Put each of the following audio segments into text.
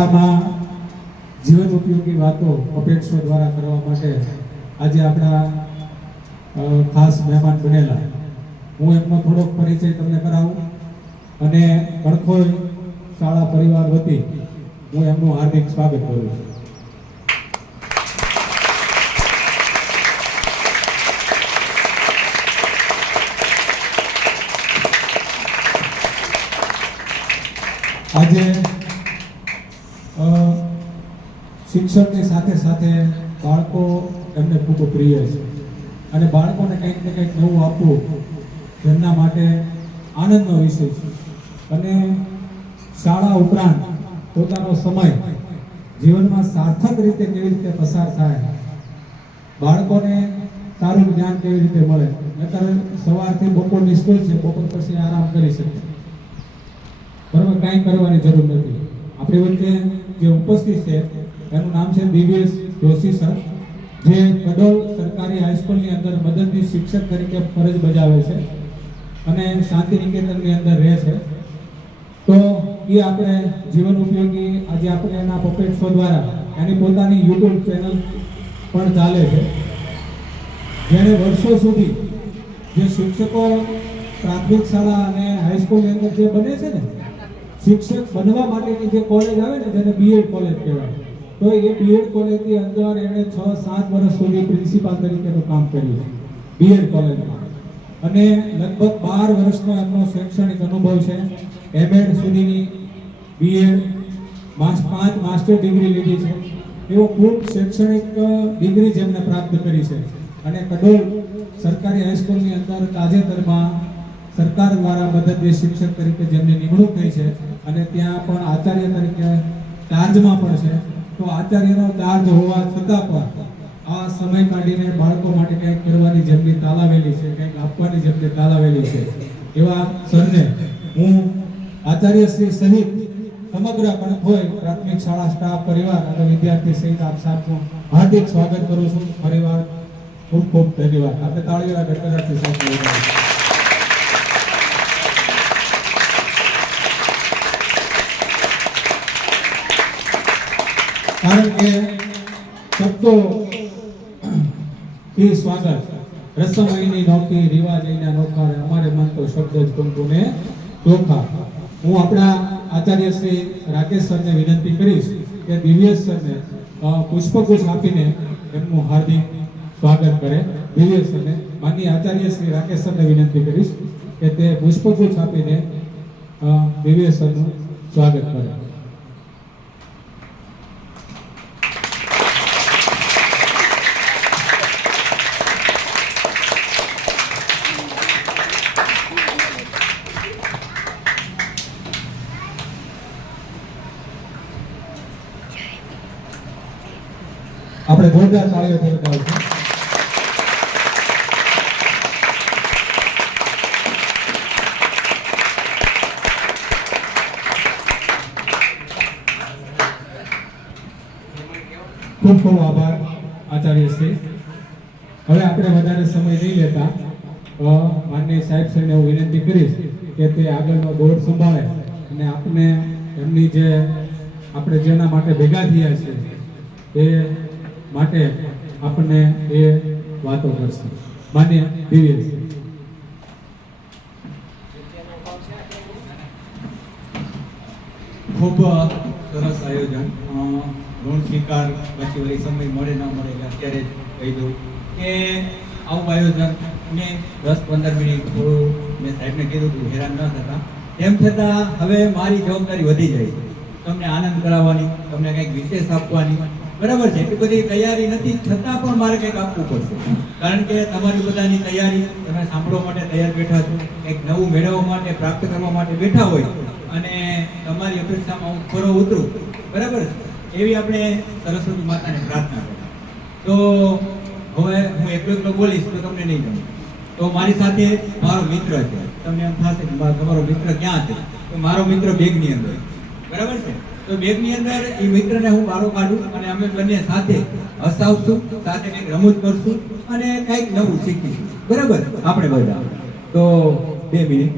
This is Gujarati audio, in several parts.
માં જીવન ઉપયોગી વાતો અપેક્ષો દ્વારા કરવા માટે આજે આપણા ખાસ મહેમાન બનેલા હું એમનો થોડોક પરિચય તમને કરાવું અને કણખોલ શાળા પરિવાર વતી હું એમનું હાર્દિક સ્વાગત કરું છું. આજે શિક્ષણની સાથે સાથે બાળકો એમને ખૂબ પ્રિય છે અને બાળકોને કંઈક ને કંઈક નવું આપવું તેમના માટે આનંદનો વિષય છે અને શાળા ઉપરાંત પોતાનો સમય જીવનમાં સાર્થક રીતે કેવી રીતે પસાર થાય, બાળકોને સારું જ્ઞાન કેવી રીતે મળે, નહીંતર સવારથી બપોરની સ્કૂલ છે, બપોર પછી આરામ કરી શકે બરાબર, કાંઈ કરવાની જરૂર નથી. આપણી વચ્ચે જે ઉપસ્થિત છે એનું નામ છે દિવ્યેશ જોશી સર, જે કડોલ સરકારી હાઈસ્કૂલની અંદર મદદનીશ શિક્ષક તરીકે ફરજ બજાવે છે અને શાંતિ નિકેતનની અંદર રહે છે. તો એ આપણે જીવન ઉપયોગી આજે આપણે એના પપેટ શો દ્વારા એની પોતાની યુટ્યુબ ચેનલ પણ ચાલે છે, જેણે વર્ષો સુધી જે શિક્ષકો પ્રાથમિક શાળા અને હાઈસ્કૂલની અંદર જે બને છે ને, શિક્ષક બનવા માટેની જે કોલેજ આવે ને જેને બીએડ કોલેજ કહેવાય, તો એ બીએડ કોલેજની અંદર એણે 6-7 વર્ષ સુધી પ્રિન્સિપાલ તરીકેનું કામ કર્યું છે બીએડ કોલેજમાં અને લગભગ 12 વર્ષનો એમનો શૈક્ષણિક અનુભવ છે. એમએડ સુધીની બીએડ 5 માસ્ટર ડિગ્રી લીધી છે, એવો ખૂબ શૈક્ષણિક ડિગ્રી જેમને પ્રાપ્ત કરી છે અને કડોલ સરકારી હાઈસ્કૂલની અંદર તાજેતરમાં સરકાર દ્વારા મદદનીશ શિક્ષક તરીકે જેમની નિમણૂક થઈ છે અને ત્યાં પણ આચાર્ય તરીકે ચાર્જમાં પણ છે. તો આચાર્યનો ચાર્જ હોવા છતાં પણ આ સમય કાઢીને બાળકો માટે કંઈક કરવાની જેમની તાલાવેલી છે, કંઈક આપવાની જેમની તાલાવેલી છે, એવા સરને હું આચાર્યશ્રી સહિત સમગ્ર કણખોલ પ્રાથમિક શાળા સ્ટાફ પરિવાર અને વિદ્યાર્થી સહિત આપ સૌનું હાર્દિક સ્વાગત કરું છું. ફરીવાર ખૂબ ખૂબ ધન્યવાદ. આપણે તાળીઓના ગડગડાટથી સ્વાગત કરીએ. કારણ કે શબ્દો થી સ્વાગત રસમયની નોકી રિવાજ એના નોખા, અમારે મન તો શબ્દ જ કંકુને ચોખા. હું આપણા આચાર્ય શ્રી રાકેશ સરને વિનંતી કરીશ કે દિવ્યેશ સરને પુષ્પગુચ્છ આપીને એમનું હાર્દિક સ્વાગત કરે. દિવ્યેશ સરને માનનીય આચાર્ય શ્રી રાકેશ સરને વિનંતી કરીશ કે તે પુષ્પગુચ્છ આપીને દિવ્યેશ સરનું સ્વાગત કરે. આપણે જોરદાર તાળીઓ થરકાવીશું. ખૂબ ખૂબ આભાર આચાર્યશ્રી. હવે આપણે વધારે સમય નહીં લેતા માનનીય સાહેબ શ્રીને હું વિનંતી કરીશ કે તે આગળનો દોર સંભાળે અને આપણે એમની જે આપણે જેના માટે ભેગા થયા છે એ માટે આપણને એ વાતો કરશે. માન્ય દિવ્યેશ. ખૂબ સરસ આયોજન. ઋણ સ્વીકાર પછી વળી સમય મળે ના મળે અત્યારે જ કહી દઉં કે આવું આયોજન મેં 10-15 મિનિટ થોડું મેં સાહેબને કીધું હતું હેરાન ન થતા, તેમ છતાં હવે મારી જવાબદારી વધી જાય છે તમને આનંદ કરાવવાની, તમને કંઈક વિશેષ આપવાની. બરાબર છે, એટલી બધી તૈયારી નથી છતાં પણ મારે કંઈક આપવું પડશે, કારણ કે તમારી બધાની તૈયારી તમે સાંભળવા માટે તૈયાર બેઠા છો, કંઈક નવું મેળવવા માટે પ્રાપ્ત કરવા માટે બેઠા હોય અને તમારી અપેક્ષામાં હું ખરો ઉતરું. બરાબર છે, એવી આપણે સરસ્વતી માતાને પ્રાર્થના કરીએ. તો હવે હું એકલો બોલીશ તો તમને નહીં ગમે, તો મારી સાથે મારો મિત્ર છે. તમને એમ થશે કે તમારો મિત્ર ક્યાં છે? તો મારો મિત્ર બેગની અંદર. બરાબર છે, તો બેગની અંદર એ મિત્રને હું બારો કાઢું અને અમે બંને સાથે હસાવશું, સાથે કંઈક રમૂજ કરશું અને કંઈક નવું શીખીશું. બરાબર આપણે બધા. તો 2 મિનિટ.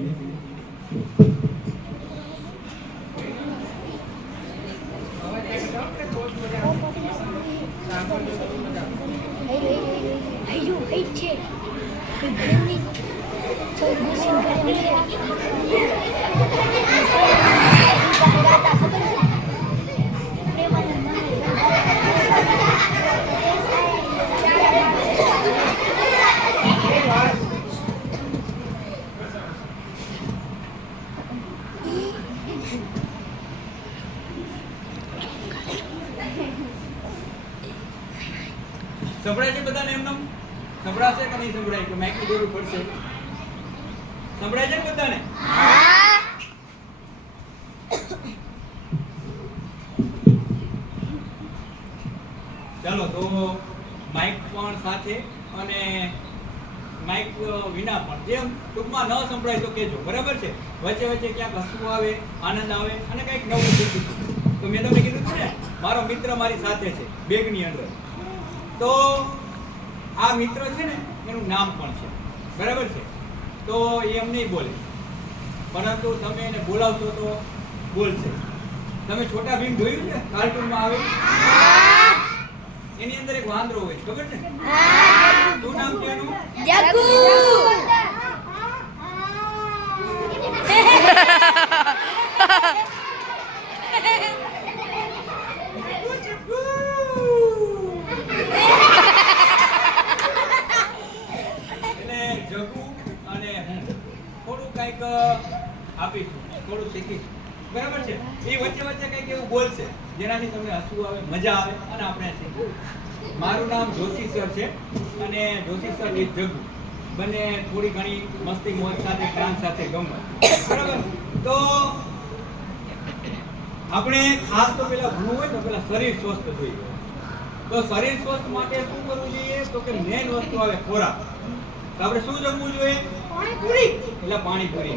સંભળાય છે બધાને એમનો? સંભળાશે કે નહીં સંભળાય? કે માઇકની જરૂર પડશે? સંભળાય છે બધાને? ચાલો તો માઇક પણ સાથે અને માઇક વિના પણ, જેમ ટૂંકમાં ન સંભળાય તો કહેજો, બરાબર છે? વચ્ચે વચ્ચે ક્યાંક હસવું આવે, આનંદ આવે અને કંઈક નવું શીખવું. તો મેં તમને કીધું છે ને, મારો મિત્ર મારી સાથે છે બેગની અંદર. તો આ મિત્ર છે ને, એનું નામ પણ છે, બરાબર છે? તો એ એમ નહીં બોલે, પરંતુ તમે એને બોલાવશો તો બોલશે. તમે છોટા ભીમ જોયું છે કાર્ટૂનમાં આવે? એની અંદર એક વાંદરો હોય, ખબર છે? શું નામ છે એનું? જગ્ગુ. એટલે જગ્ગુ અને હું થોડું કંઈક આપીશું, થોડું શીખીશું, બરાબર છે? એ વચ્ચે વચ્ચે કંઈક એવું બોલશે જેનાથી તમને હસવું આવે, મજા આવે અને આપણે શીખવું. મારું નામ જોશી સર છે અને જોશી સર વિથ જગ્ગુ બંને થોડી ઘણી મસ્તી મોજ સાથે, પ્લાન સાથે ગમત, બરાબર? તો આપણે ખાસ તો પેલા ભણવું હોય તો પેલા શરીર સ્વસ્થ જોઈએ. તો શરીર સ્વસ્થ માટે શું કરવું જોઈએ? તો કે મેન વસ્તુ આવે ખોરાક. તો આપણે શું જમવું જોઈએ? પાણીપુરી. એટલે પાણીપુરી.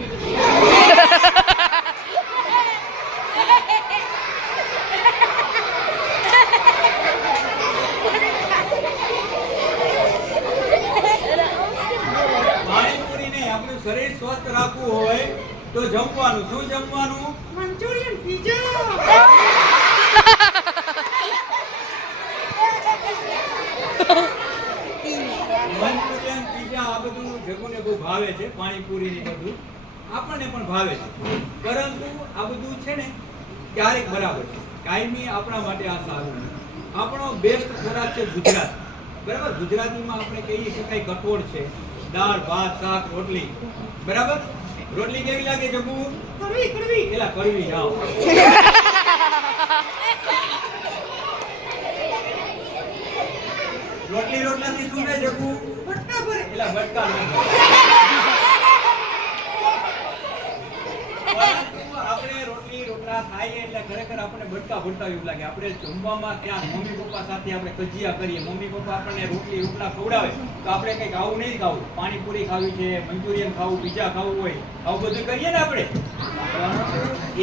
પાણીપુરી નહીં, આપણું શરીર સ્વસ્થ રાખવું હોય તો જમવાનું શું જમવાનું? Manchurian, pizza. મંચુરિયન, પિઝા આ બધું જગ્ગુને બહુ ભાવે છે, પાણીપુરી ને બધું આપણને પણ ભાવે છે. પરંતુ આ બધું છે ને ક્યારેક બરાબર છે, કાયમી આપણા માટે આ સારું નથી. આપણો બેસ્ટ ખોરાક છે ગુજરાત, બરાબર? ગુજરાતીમાં આપણે કહી શકાય કઠોળ છે, દાળ, ભાત, શાક, રોટલી, બરાબર? રોટલી કેવી લાગે જગ્ગુ? કડવી. કડવી એલા કડવી, જાઓ. રોટલાથી શું થાય જગ્ગુ? બટકા ભરે. એલા બટકા ન ભરે. આપણે રોટલા ખાઈએ એટલે ખરેખર આપણને બટકા ભરતા એવું લાગે. આપણે જમવામાં ત્યાં મમ્મી પપ્પા સાથે આપણે કજિયા કરીએ, મમ્મી પપ્પા આપણને રોટલા ખવડાવે તો આપણે કંઈક આવું નહીં ખાવું, પાણીપુરી ખાવી છે, મંચુરિયન ખાવું, પિઝા ખાવું હોય, આવું બધું કરીએ ને આપણે,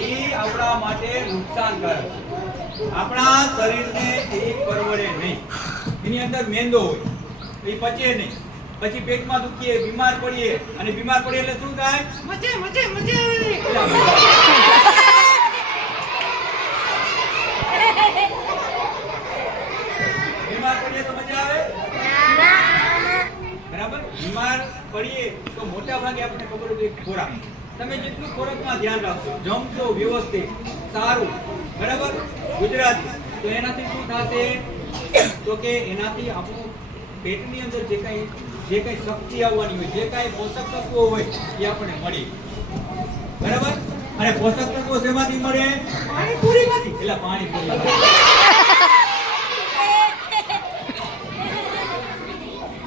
એ આપણા માટે નુકસાનકારક છે. આપણા શરીરને એ પરવડે નહીં. એની અંદર મેંદો હોય, એ પચે નહીં, પછી પેટમાં દુખીએ, બીમાર પડીએ, અને બીમાર પડીએ એટલે શું થાય? મચે. બીમાર પડીએ તો મજા આવે? બરાબર? બીમાર પડીએ તો મોટા ભાગે આપણને ખબર હોય કે ખોરાક. તમે જેટલું ખોરાકમાં ધ્યાન રાખશો, જમશો વ્યવસ્થિત, સારું, બરાબર, ગુજરાતી, તો એનાથી શું થશે? તો કે એનાથી આપણું પેટની અંદર જે કઈ શક્તિ આવવાની હોય, જે કઈ પોષક તત્વો હોય એ આપણને મળી, બરાબર? અને પોષક તત્વો શેમાંથી મળે? પાણીપુરીમાંથી. એટલે પાણીપુરી.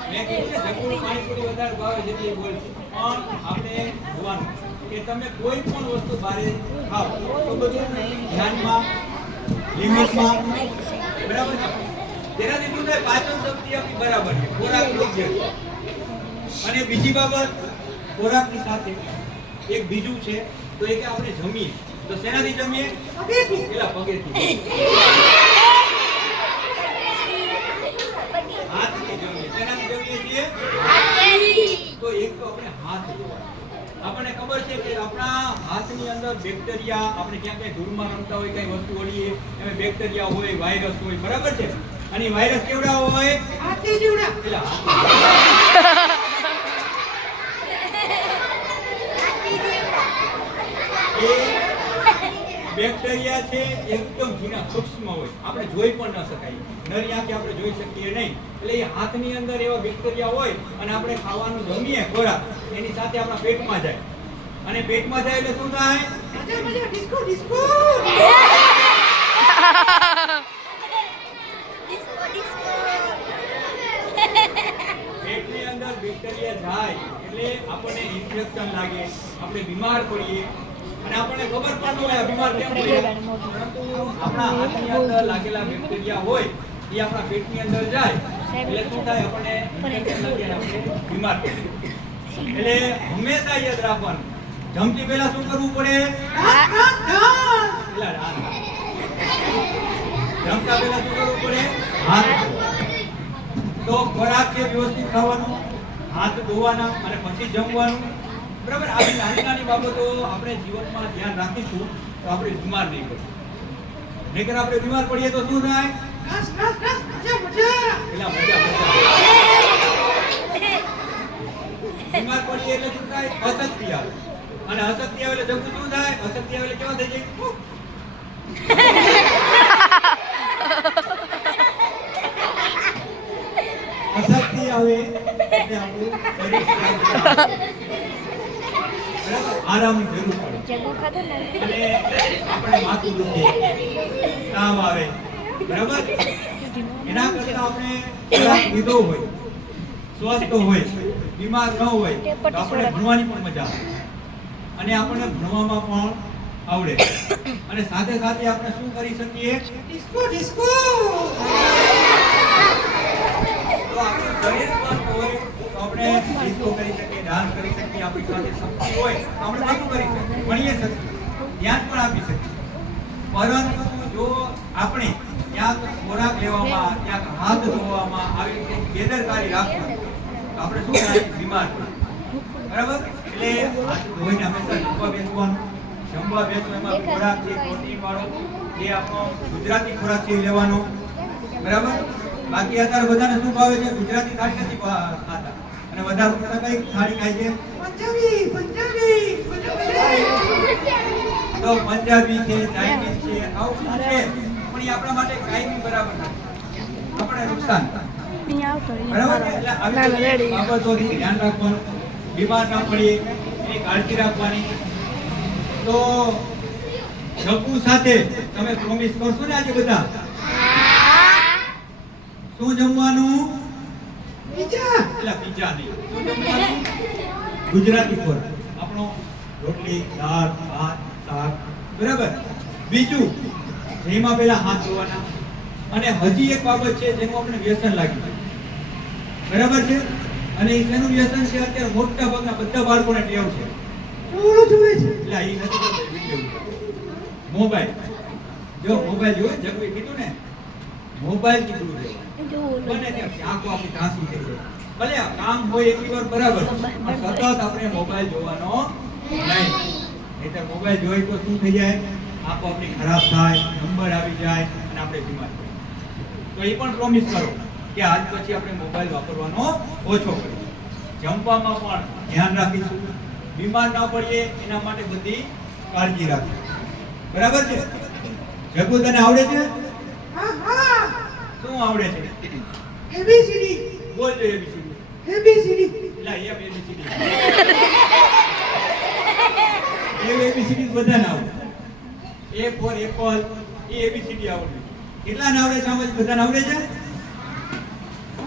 મેં કીધું કે જગ્ગુને પાણીપુરી વધારે ભાવે જેટલી બોલ છે, પણ આપણે જોવાનું કે તમે કોઈ પણ વસ્તુ બહાર ખાઓ તો બધું ધ્યાનમાં, લિમિટમાં, બરાબર છે? તેનાથી શું થાય? પાચન શક્તિ આપણી બરાબર છે, ખોરાક યોગ્ય છે. અને બીજી બાબત ખોરાકની સાથે એક બીજું છે, તો એ કે આપણે જમીએ તો શેનાથી જમીએ? પગેથી. પેલા પગેથી. હાથથી જમીએ. શેનાથી જમીએ છીએ? તો એક તો આપણે હાથ ધોવા. આપણને ખબર છે કે આપણા હાથની અંદર બેક્ટેરિયા, આપણે ક્યાં ધૂળમાં રમતા હોય, કઈ વસ્તુ ઓળીએ એમાં બેક્ટેરિયા હોય, વાયરસ હોય, બરાબર છે? અને વાયરસ કેવડા હોય? હાથી જેવડા. પેલા એ બેક્ટેરિયા છે એકદમ ઝીણા સૂક્ષ્મ હોય, આપણે જોઈ પણ ન શકાય, નરી આંખે આપણે જોઈ શકીએ નહીં. એટલે એ હાથની અંદર એવા બેક્ટેરિયા હોય અને આપણે ખાવાનું જમીએ ખોરાક એની સાથે આપણા પેટમાં જાય, અને પેટમાં જાય એટલે શું થાય? મજા મજા ડિસ્કો ડિસ્કો. પેટની અંદર બેક્ટેરિયા જાય એટલે આપણને ઇન્ફેક્શન લાગે, આપણે બીમાર પડીએ, અને આપણને ખબર પણ ન હોય બીમાર કેમ પડીએ, પરંતુ આપણા હાથની અંદર લાગેલા બેક્ટેરિયા હોય એ આપણા પેટની અંદર જાય એટલે શું થાય? આપણને ઇન્ફેક્શન લાગે અને આપણે બીમાર પડીએ. એટલે હંમેશા યાદ રાખવાનું, જમતી પહેલા શું કરવું પડે? પેલા હાથ. જમતા પહેલા શું કરવું પડે? હાથ. તો ખોરાક છે વ્યવસ્થિત ખાવાનો, હાથ ધોવાના અને પછી જમવાનું. બરાબર, આવી નાની નાની બાબતો આપણે જીવનમાં ધ્યાન રાખીશું તો આપણે બીમાર નહીં પડીએ. નહીંતર આપણે બીમાર પડીએ તો શું થાય? બસ બસ બસ મજા મજા. પેલા મજા બીમાર પડીએ એટલે શું થાય? અશક્તિ આવે, અને અશક્તિ આવે એટલે જગવું શું થાય? અશક્તિ આવે એટલે કેવા થઈ જાય? અશક્તિ આવે એટલે આપણું શરીર આરામની જરૂર પડે, અને આપણે માથું દુખે, તાવ આવે, બરાબર. એના કરતા આપણે ખોરાક લીધો હોય, સ્વસ્થ હોય, બીમાર ન હોય તો આપણે ભણવાની પણ મજા આવે, અને આપણને ભણવામાં પણ આવડે, અને સાથે સાથે આપણે શું કરી શકીએ? Disco disco. તો આપણું શરીર સ્વસ્થ હોય તો આપણે ડિસ્કો કરી શકીએ, ડાન્સ કરી શકીએ, આપણી સાથે શક્તિ હોય તો આપણે બધું કરી શકીએ, ભણીએ શકીએ, ધ્યાન પણ આપી શકીએ. પરંતુ જો આપણે ક્યાંક ખોરાક લેવામાં, ક્યાંક હાથ ધોવામાં આવી રીતે બેદરકારી રાખશું તો આપણે શું થાય? બીમાર પડીએ. બરાબર, એટલે હાથ ધોઈને હંમેશા જમવા બેસવાનું. જમવા બેસો એમાં ખોરાક છે પ્રોટીન વાળો, જે આપણો ગુજરાતી ખોરાક છે એ લેવાનો. બરાબર, બાકી અત્યારે બધાને શું ભાવે છે? ગુજરાતી થાળી નથી ખાતા, અને વધારે પડતા કઈ થાળી ખાય છે? પંજાબી પંજાબી પંજાબી. તો પંજાબી છે, ચાઇનીઝ છે, આવું બધું છે, પણ એ આપણા માટે કાયમી બરાબર નથી, આપણે નુકસાન થાય. બરાબર છે? એટલે આવી બાબતોથી ધ્યાન રાખવાનું, બીમાર ના પડીએ એની કાળજી રાખવાની. તો જપુ સાથે તમે પ્રોમિસ કરશો ને આજે બધા? શું જમવાનું? પીઝા. એટલે પીઝા નહીં, શું જમવાનું? ગુજરાતી ખોરાક, આપણો રોટલી, દાળ, ભાત, શાક. બરાબર. બીજું, જેમાં પહેલા હાથ ધોવાના, અને હજી એક બાબત છે જેનું આપણે વ્યસન લાગી છે. બરાબર છે, અને એનું વ્યસન છે અત્યારે મોટા ભાગના બધા બાળકોને ટેવ છે. ઓલો જોવે છે. એટલે એ નથી કરતા વિડીયો. મોબાઈલ, જો મોબાઈલ જોવે, જગવે કીધું ને, મોબાઈલ થી દૂર રહેવું. બને ત્યાં આંખો આપણી ત્રાસી થઈ જાય. ભલે કામ હોય એટલી વાર બરાબર, પણ સતત આપણે મોબાઈલ જોવાનો નહીં. નહીંતર મોબાઈલ જોઈ તો શું થઈ જાય? આંખો આપણી ખરાબ થાય, નંબર આવી જાય અને આપણે બીમાર પડીએ. તો એ પણ પ્રોમિસ કરો કે આજ પછી આપણે મોબાઈલ વાપરવાનો ઓછો કરીશું. જમવામાં પણ ધ્યાન રાખીશું, બીમાર ન પડીએ એના માટે બધી કાળજી રાખીશું. બરાબર છે? જગુ તને આવડે છે? હા હા. શું આવડે છે? એબીસીડી. બોલ જો એબીસીડી. એબીસીડી. એટલે એમ એબીસીડી. એ એબીસીડી બધાને આવડે. એ ફોર એપલ, એ એબીસીડી આવડે. કેટલાને આવડે છે? આમાં બધાને આવડે છે?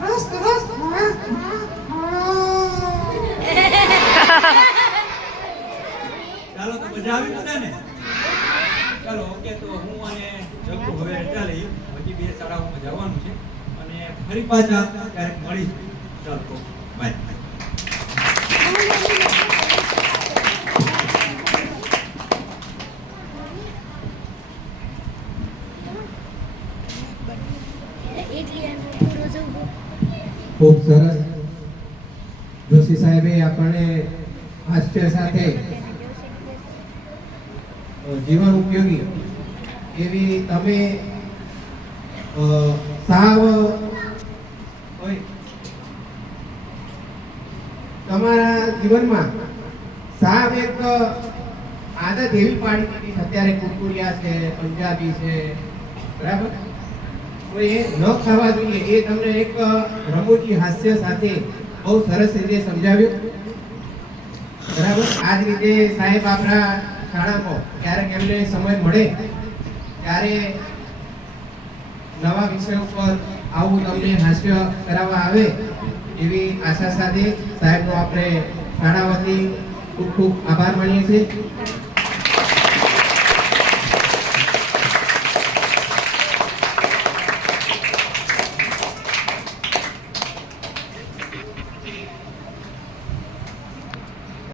રસ રસ. ચાલો તો મજા આવી બધાને? ચાલો ઓકે, તો હું અને જગ્ગુ હવે ચાલે, હજી 2 શાળાઓમાં જવાનું છે, અને ફરી પાછા ક્યારેક મળીશું. ચાલો તો બાય. ખૂબ સરસ. જોશી સાહેબે આપણને હાસ્ય સાથે જીવન ઉપયોગી એવી તમે સાવ ઓય, તમારા જીવનમાં સાવ એક આદત એવી પાડી દીધી છે અત્યારે કુરકુરિયા છે, પંજાબી છે, બરાબર? તો એ ન ખાવા જોઈએ. એ તમને એક રમૂજી હાસ્ય સાથે બહુ સરસ રીતે સમજાવ્યું, બરાબર? આ જ રીતે સાહેબ આપણા શાળામાં ક્યારેક એમને સમય મળે ત્યારે નવા વિષય ઉપર આવું તમને હાસ્ય કરાવવા આવે એવી આશા સાથે સાહેબનો આપણે શાળા વતી ખૂબ ખૂબ આભાર માનીએ છીએ.